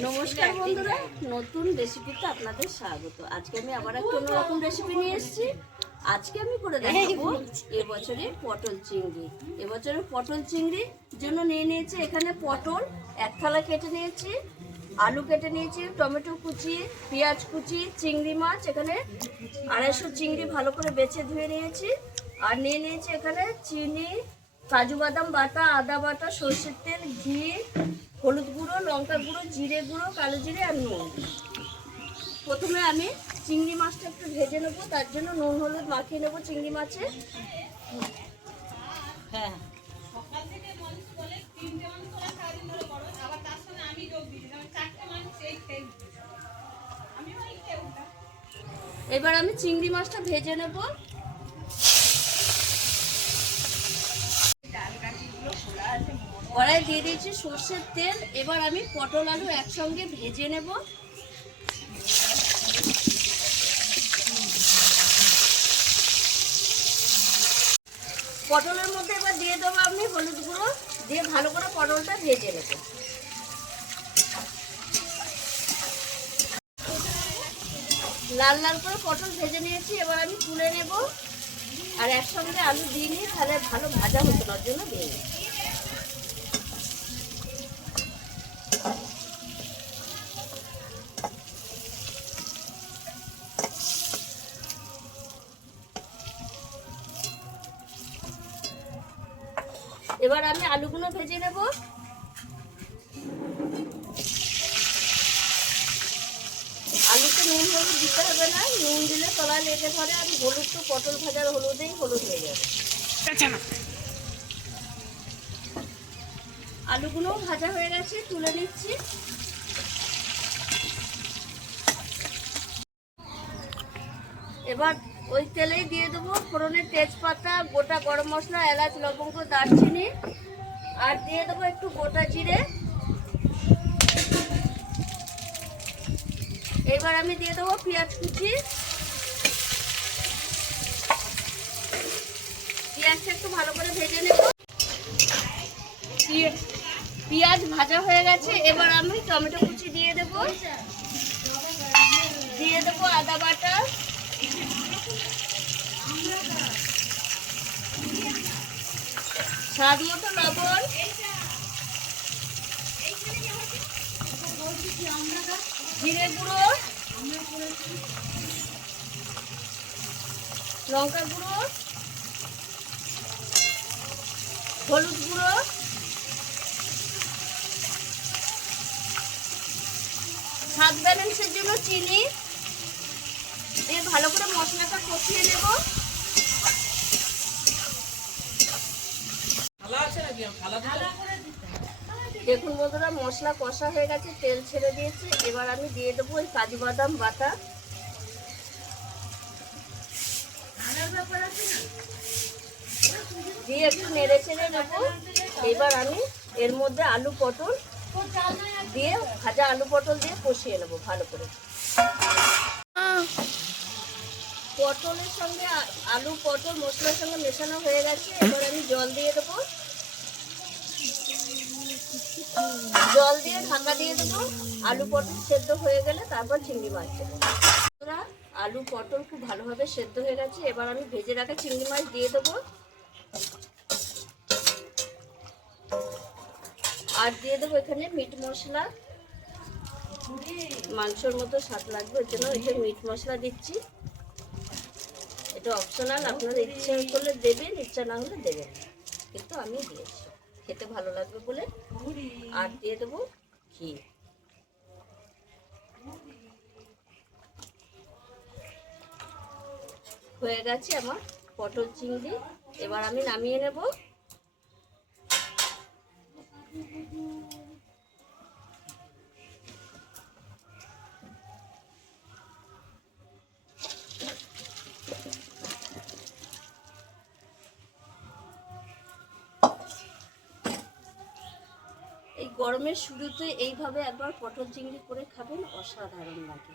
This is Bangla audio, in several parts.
নমস্কার বন্ধুরা, নতুন রেসিপিতে আপনাদের স্বাগত। আজকে আমি আবার একটা অন্যরকম রেসিপি নিয়ে এসেছি। আজকে আমি করে দেখাবো এবছরের পটল চিংড়ি। এবছরের পটল চিংড়ির জন্য নিয়ে নিয়েছি এখানে পটল এক থালা কেটে নিয়েছি, আলু কেটে নিয়েছি, টমেটো কুচি, পেঁয়াজ কুচি, চিংড়ি মাছ এখানে 250 চিংড়ি ভালো করে বেছে ধুয়ে নিয়েছি। আর নিয়ে নিয়েছি এখানে চিনি, কাজু বাদাম বাটা, আদা বাটা, সরষের তেল, ঘি, হলুদ গুঁড়ো, লঙ্কা গুঁড়ো, জিরে গুঁড়ো, কালো জিরে আর নুন। প্রথমে আমি চিংড়ি মাছটা একটু ভেজে নেবো, তার জন্য নুন হলুদ মাখিয়ে নেবো চিংড়ি মাছে। হ্যাঁ, এবার আমি চিংড়ি মাছটা ভেজে নেব। কড়াই দিয়ে দিয়েছি সর্ষের তেল। এবার আমি পটল আলু একসঙ্গে ভেজে নেব। পটলের মধ্যে এবার দিয়ে দেবো আমি হলুদ গুঁড়ো, দিয়ে ভালো করে পটলটা ভেজে নেব। লাল লাল করে পটল ভেজে নিয়েছি, এবার আমি তুলে নেব। আর একসঙ্গে আলু দিয়ে নিয়ে তাহলে ভালো ভাজা হতো না, জন্য দিয়ে নিই। এবার আমি আলুগুলো ভেজে নেব। আলুতে নুন হলুদ দিতে হবে না, নুন দিলে তলায় লেগে ধরে। আর হলুদ তো পটল ভাজার হলুদেই হলুদ হয়ে যাবে। আলুগুলোও ভাজা হয়ে গেছে, তুলে নিচ্ছি। এবার ওই তেলেই দিয়ে দেবো ফোড়নের তেজপাতা, গোটা গরম মশলা, এলাচ, লবঙ্গ, দারচিনি, আর দিয়ে দেবো একটু গোটা জিরে। এবার আমি দিয়ে দেবো পেঁয়াজ কুচি। পেঁয়াজটা একটু ভালো করে ভেজে নেব। পেঁয়াজ ভাজা হয়ে গেছে, এবার আমি টমেটো কুচি দিয়ে দেবো। দিয়ে দেবো আদা বাটা, স্বাদ মতো লবণ, জিরে গুঁড়ো, লঙ্কা গুঁড়ো, হলুদ গুঁড়ো, স্বাদ ব্যালেন্সের জন্য চিনি দিয়ে ভালো করে মশলাটা কষিয়ে নেব। দেখুন বন্ধুরা, মশলা কষা হয়ে গেছে, তেল ছেড়ে দিয়েছে। এবার আমি দিয়ে দেবো ওই কাজু বাদাম বাটা। দিয়ে একটু নেড়ে ছেড়ে নেবো। এবার আমি এর মধ্যে আলু পটল দিয়ে, ভাজা আলু পটল দিয়ে কষিয়ে নেবো ভালো করে। পটলের সঙ্গে আলু পটল মশলার সঙ্গে মেশানো হয়ে গেছে। এবার আমি জল দিয়ে দেবো। জল দিয়ে ঢাকা দিয়ে দেবো। আলু পটল সেদ্ধ হয়ে গেলে তারপর চিংড়ি মাছ দেবো। আলু পটল খুব ভালোভাবে সেদ্ধ হয়ে গেছে। এবার আমি ভেজে রাখা চিংড়ি মাছ দিয়ে দেবো। আর দিয়ে দেবো এখানে মিট মশলা। মাংসর মতো স্বাদ লাগবে, ওই জন্য এটা মিট মশলা দিচ্ছি। এটা অপশনাল, আপনারা ইচ্ছা করলে দেবেন, ইচ্ছা না হলে দেবেন, কিন্তু আমি দিয়েছি খেতে ভালো লাগবে বলে। আর দিয়ে দেবো ঘি। হয়ে গেছে আমার পটল চিংড়ি। এবার আমি নামিয়ে নেব। এই গরমের শুরুতে এইভাবে একবার পটল চিংড়ি করে খাবেন, অসাধারণ লাগে।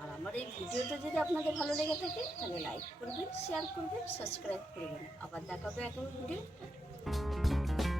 আর আমার এই ভিডিওটা যদি আপনাদের ভালো লেগে থাকে তাহলে লাইক করবেন, শেয়ার করবেন, সাবস্ক্রাইব করবেন। আবার দেখাবে এখন ভিডিও।